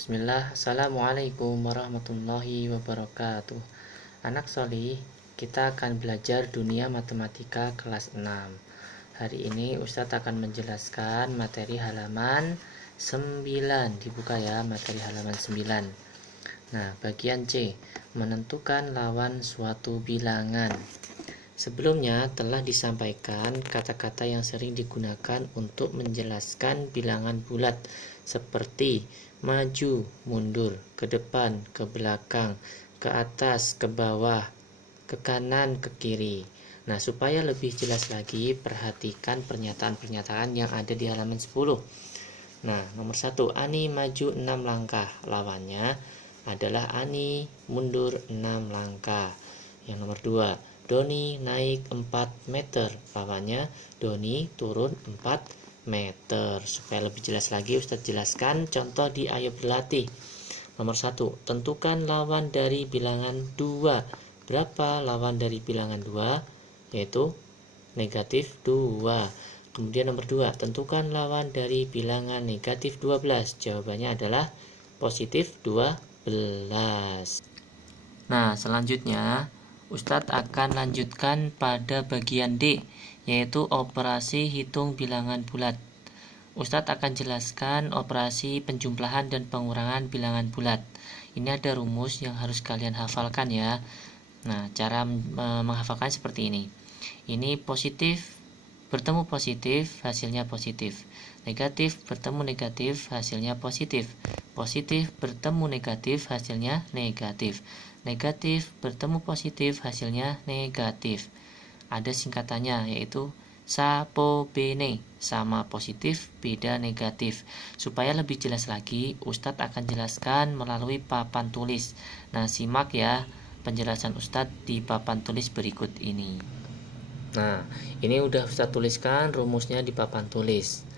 Bismillah, Assalamualaikum warahmatullahi wabarakatuh. Anak solih, kita akan belajar dunia matematika kelas 6. Hari ini Ustadz akan menjelaskan materi halaman 9. Dibuka ya, materi halaman 9. Nah, bagian C, menentukan lawan suatu bilangan. Sebelumnya telah disampaikan kata-kata yang sering digunakan untuk menjelaskan bilangan bulat seperti maju, mundur, ke depan, ke belakang, ke atas, ke bawah, ke kanan, ke kiri. Nah, supaya lebih jelas lagi, perhatikan pernyataan-pernyataan yang ada di halaman 10. Nah, nomor 1, Ani maju 6 langkah. Lawannya adalah Ani mundur 6 langkah. Yang nomor 2, Doni naik 4 meter. Lawannya Doni turun 4 meter. Supaya lebih jelas lagi, Ustadz jelaskan contoh di Ayo Berlatih. Nomor 1, tentukan lawan dari bilangan 2. Berapa lawan dari bilangan 2? Yaitu negatif 2. Kemudian nomor 2, tentukan lawan dari bilangan negatif 12. Jawabannya adalah positif 12. Nah, selanjutnya Ustadz akan lanjutkan pada bagian D, yaitu operasi hitung bilangan bulat. Ustadz akan jelaskan operasi penjumlahan dan pengurangan bilangan bulat. Ini ada rumus yang harus kalian hafalkan ya. Nah, cara menghafalkan seperti ini. Ini positif bertemu positif, hasilnya positif. Negatif bertemu negatif, hasilnya positif. Positif bertemu negatif, hasilnya negatif. Negatif bertemu positif, hasilnya negatif. Ada singkatannya, yaitu SAPO-BENE, sama positif, beda negatif. Supaya lebih jelas lagi, Ustadz akan jelaskan melalui papan tulis. Nah, simak ya penjelasan Ustadz di papan tulis berikut ini. Nah, ini udah Ustadz tuliskan rumusnya di papan tulis.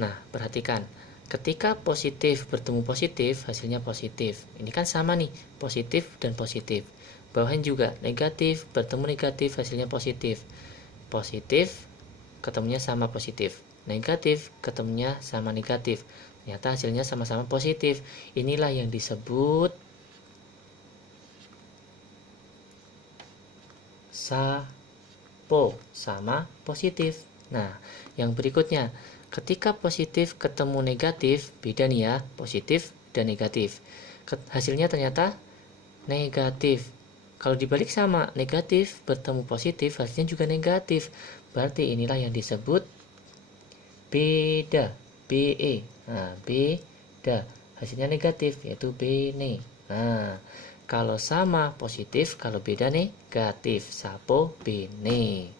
Nah, perhatikan. Ketika positif bertemu positif, hasilnya positif. Ini kan sama nih, positif dan positif. Bawahnya juga negatif bertemu negatif, hasilnya positif. Positif ketemunya sama positif. Negatif ketemunya sama negatif. Ternyata hasilnya sama-sama positif. Inilah yang disebut sama positif. Nah, yang berikutnya, ketika positif ketemu negatif, beda nih ya, positif dan negatif. Hasilnya ternyata negatif. Kalau dibalik sama, negatif bertemu positif, hasilnya juga negatif. Berarti inilah yang disebut beda, BE. Nah, beda. Hasilnya negatif, yaitu bene. Nah, kalau sama positif, kalau beda negatif, sapo bene.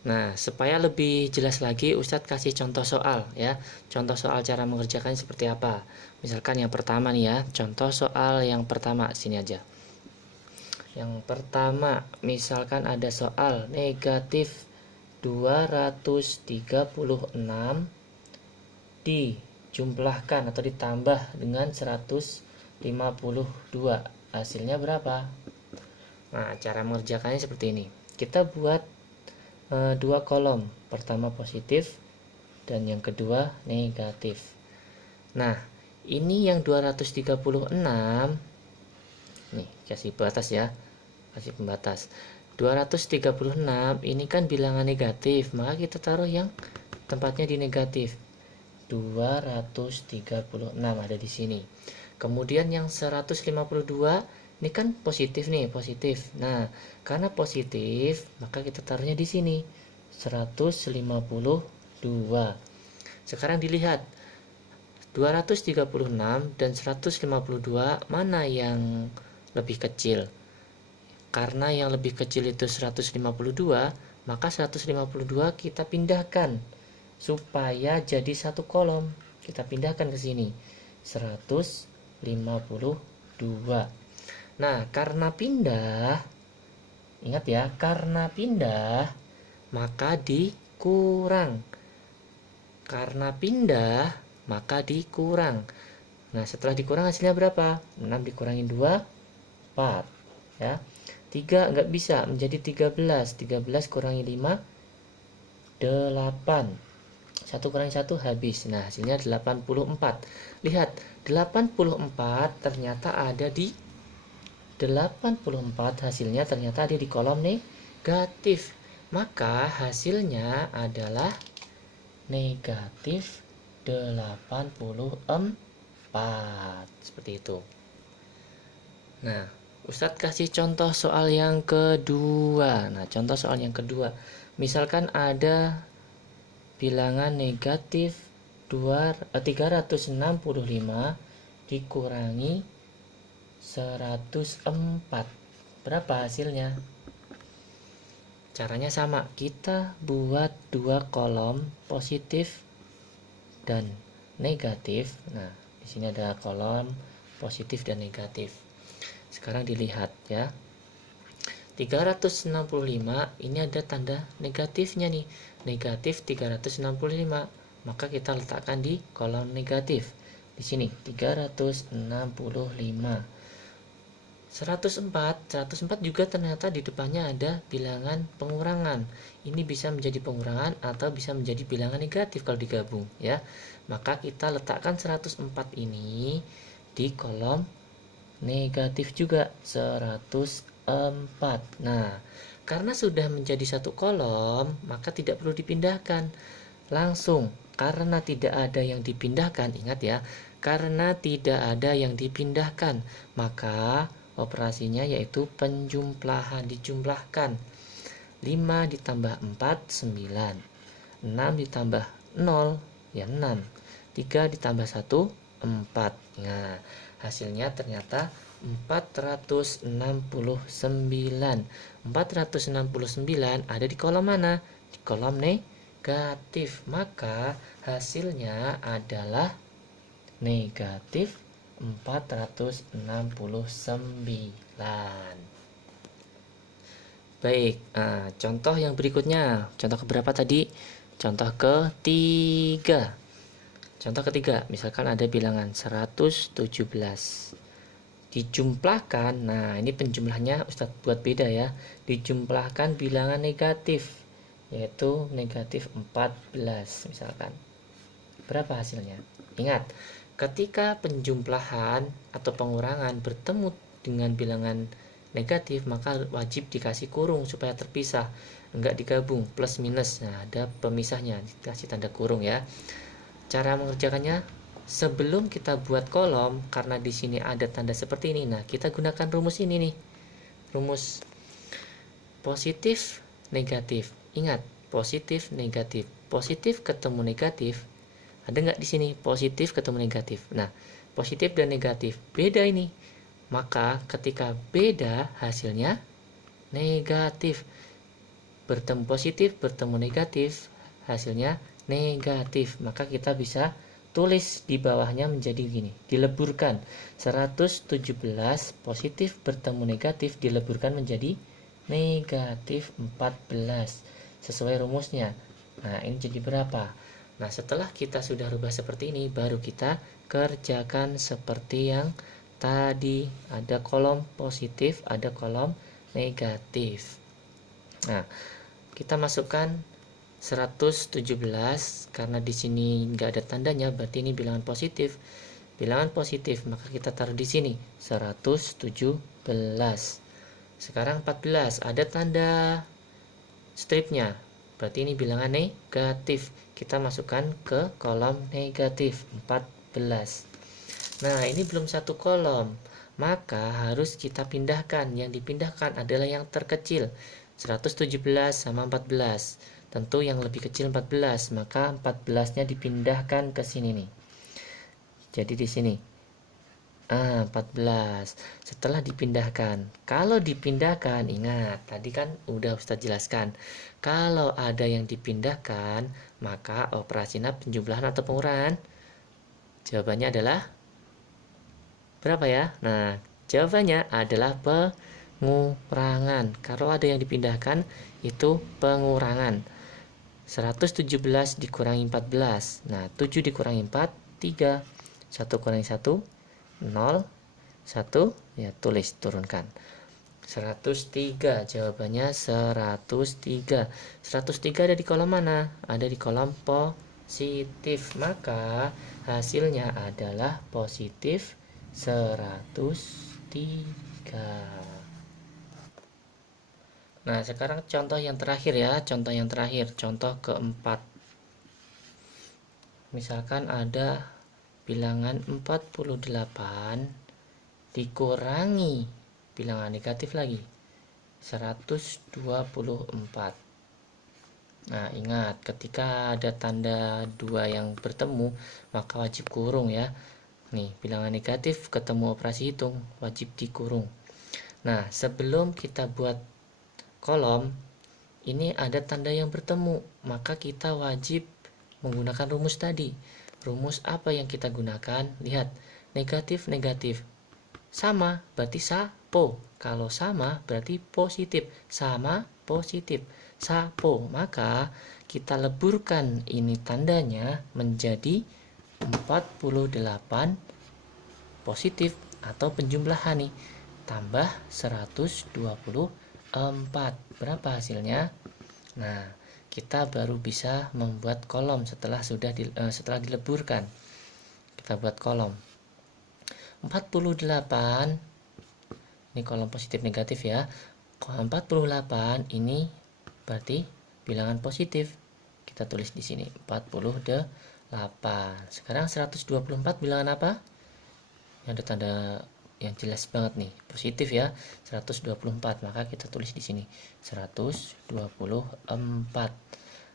Nah, supaya lebih jelas lagi, Ustadz kasih contoh soal ya. Contoh soal cara mengerjakan seperti apa. Misalkan yang pertama nih ya, contoh soal yang pertama, sini aja. Yang pertama, misalkan ada soal negatif 236 dijumlahkan atau ditambah dengan 152. Hasilnya berapa? Nah, cara mengerjakannya seperti ini. Kita buat dua kolom. Pertama positif dan yang kedua negatif. Nah, ini yang 236 nih, kasih batas ya. Kasih pembatas. 236 ini kan bilangan negatif, maka kita taruh yang tempatnya di negatif. 236 ada di sini. Kemudian yang 152 ini kan positif nih, positif. Nah, karena positif, maka kita taruhnya di sini. 152. Sekarang dilihat 236 dan 152 mana yang lebih kecil? Karena yang lebih kecil itu 152, maka 152 kita pindahkan supaya jadi satu kolom. Kita pindahkan ke sini. 152. Nah, karena pindah, ingat ya, karena pindah maka dikurang. Karena pindah maka dikurang. Nah, setelah dikurang hasilnya berapa? 6 dikurangin 2, 4 ya. 3 nggak bisa, menjadi 13. 13 kurangi 5, 8. 1 kurangi 1 habis. Nah, hasilnya 84. Lihat, 84 ternyata ada di 84 hasilnya ternyata ada di kolom negatif. Maka hasilnya adalah negatif 84. Seperti itu. Nah, Ustadz kasih contoh soal yang kedua. Nah, contoh soal yang kedua. Misalkan ada bilangan negatif 365 dikurangi 104. Berapa hasilnya? Caranya sama. Kita buat dua kolom positif dan negatif. Nah, di sini ada kolom positif dan negatif. Sekarang dilihat ya. 365 ini ada tanda negatifnya nih. Negatif 365. Maka kita letakkan di kolom negatif. Di sini 365. 104 juga ternyata di depannya ada bilangan pengurangan. Ini bisa menjadi pengurangan atau bisa menjadi bilangan negatif kalau digabung ya. Maka kita letakkan 104 ini di kolom negatif juga 104. Nah, karena sudah menjadi satu kolom, maka tidak perlu dipindahkan. Langsung, karena tidak ada yang dipindahkan, ingat ya, karena tidak ada yang dipindahkan, maka operasinya yaitu penjumlahan, dijumlahkan. 5 ditambah 4, 9. 6 ditambah 0, ya 6. 3 ditambah 1, 4. Nah, hasilnya ternyata 469. 469 ada di kolom mana? Di kolom negatif. Maka hasilnya adalah negatif 469. Baik, contoh yang berikutnya. Contoh keberapa tadi? Contoh ketiga. Contoh ketiga, misalkan ada bilangan 117. Dijumlahkan, nah ini penjumlahnya Ustadz buat beda ya. Dijumlahkan bilangan negatif, yaitu negatif 14 misalkan. Berapa hasilnya? Ingat, ketika penjumlahan atau pengurangan bertemu dengan bilangan negatif, maka wajib dikasih kurung supaya terpisah, enggak digabung plus minus. Nah, ada pemisahnya, dikasih tanda kurung ya. Cara mengerjakannya, sebelum kita buat kolom, karena di sini ada tanda seperti ini, nah kita gunakan rumus ini nih, rumus positif negatif. Ingat, positif negatif, positif ketemu negatif. Ada nggak di sini positif ketemu negatif? Nah, positif dan negatif beda ini. Maka ketika beda hasilnya negatif. Bertemu positif, bertemu negatif, hasilnya negatif. Maka kita bisa tulis di bawahnya menjadi gini. Dileburkan. 117 positif bertemu negatif dileburkan menjadi negatif 14. Sesuai rumusnya. Nah, ini jadi berapa? Nah, setelah kita sudah rubah seperti ini, baru kita kerjakan seperti yang tadi, ada kolom positif, ada kolom negatif. Nah, kita masukkan 117 karena di sini nggak ada tandanya, berarti ini bilangan positif. Bilangan positif, maka kita taruh di sini 117. Sekarang 14, ada tanda stripnya, berarti ini bilangan negatif. Kita masukkan ke kolom negatif 14. Nah, ini belum satu kolom, maka harus kita pindahkan. Yang dipindahkan adalah yang terkecil, 117 sama 14. Tentu yang lebih kecil 14, maka 14-nya dipindahkan ke sini nih. Jadi di sini 14. Setelah dipindahkan, kalau dipindahkan, ingat tadi kan udah Ustadz jelaskan, kalau ada yang dipindahkan, maka operasinya penjumlahan atau pengurangan. Jawabannya adalah berapa ya? Nah, jawabannya adalah pengurangan. Kalau ada yang dipindahkan, itu pengurangan. 117 dikurangi 14. Nah, 7 dikurangi 4, 3. 1 kurangi 1, 0. 1, ya tulis, turunkan. 103, jawabannya 103. 103 ada di kolom mana? Ada di kolom positif. positif, maka hasilnya adalah positif 103. Nah, sekarang contoh yang terakhir ya, contoh keempat. Misalkan ada bilangan 48 dikurangi bilangan negatif lagi 124. Nah, ingat ketika ada tanda 2 yang bertemu maka wajib kurung ya. Nih, bilangan negatif ketemu operasi hitung wajib dikurung. Nah, sebelum kita buat kolom ini ada tanda yang bertemu, maka kita wajib menggunakan rumus tadi. Rumus apa yang kita gunakan? Lihat, negatif sama berarti sapo. Kalau sama berarti positif. Sama positif. Sapo. Maka kita leburkan ini tandanya menjadi 48 positif atau penjumlahan nih. Tambah 124. Berapa hasilnya? Nah, kita baru bisa membuat kolom setelah dileburkan. Kita buat kolom 48. Ini kolom positif negatif ya. Kolom 48 ini berarti bilangan positif. Kita tulis di sini 48. Sekarang 124 bilangan apa? Yang ada tanda yang jelas banget nih, positif ya, 124. Maka kita tulis di sini 124.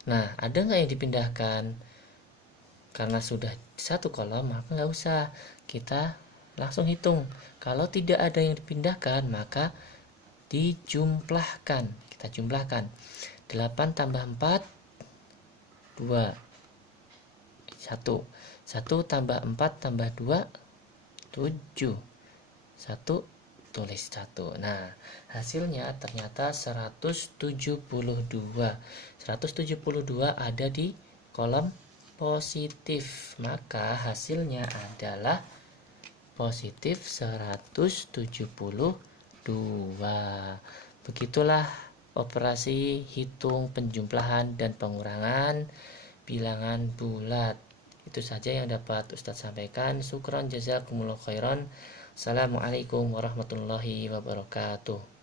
Nah, ada nggak yang dipindahkan? Karena sudah satu kolom maka nggak usah, kita langsung hitung. Kalau tidak ada yang dipindahkan maka dijumlahkan. Kita jumlahkan 8 tambah 4 2 1 1 tambah 4 tambah 2 7 1 tulis 1. Nah, hasilnya ternyata 172. 172 ada di kolom positif, maka hasilnya adalah positif 172. Begitulah operasi hitung penjumlahan dan pengurangan bilangan bulat. Itu saja yang dapat Ustadz sampaikan. Syukron jazakumullah khairan. Assalamualaikum warahmatullahi wabarakatuh.